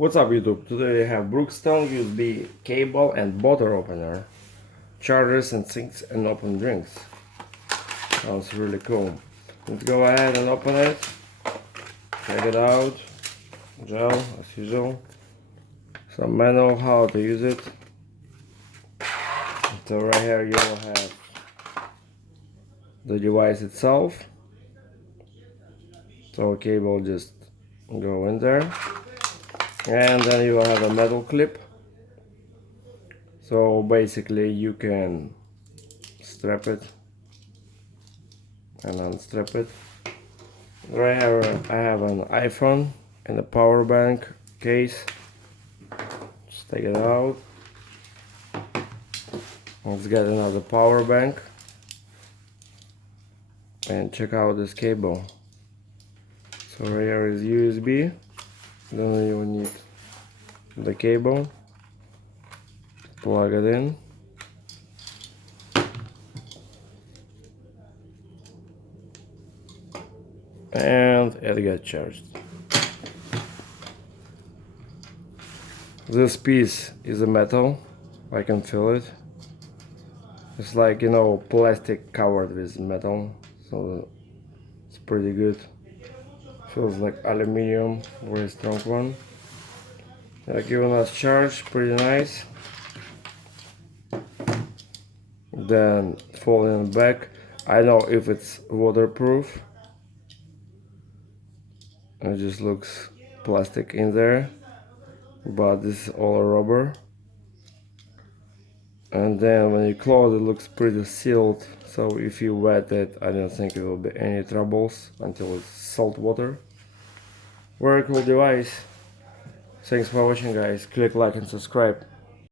What's up YouTube? Today I have Brookstone USB cable and bottle opener, chargers and sinks and open drinks. Sounds really cool. Let's go ahead and open it. Check it out. Gel as usual. Some manual how to use it. So right here you will have the device itself. So cable just go in there. And then you will have a metal clip. So basically you can strap it and unstrap it. Right here I have an iPhone and a power bank case. Just take it out. Let's get another power bank and check out this cable. So right here is USB. Then you need the cable. Plug it in. And it gets charged. This piece is a metal. I can feel it. It's like, you know, plastic covered with metal, so it's pretty good. Feels like aluminium, very strong one. They're giving us charge, pretty nice. Then folding back. I know if it's waterproof. It just looks plastic in there, but this is all rubber. And then when you close it looks pretty sealed, so if you wet it I don't think it will be any troubles until it's salt water. Very cool device. Thanks for watching guys, click like and subscribe.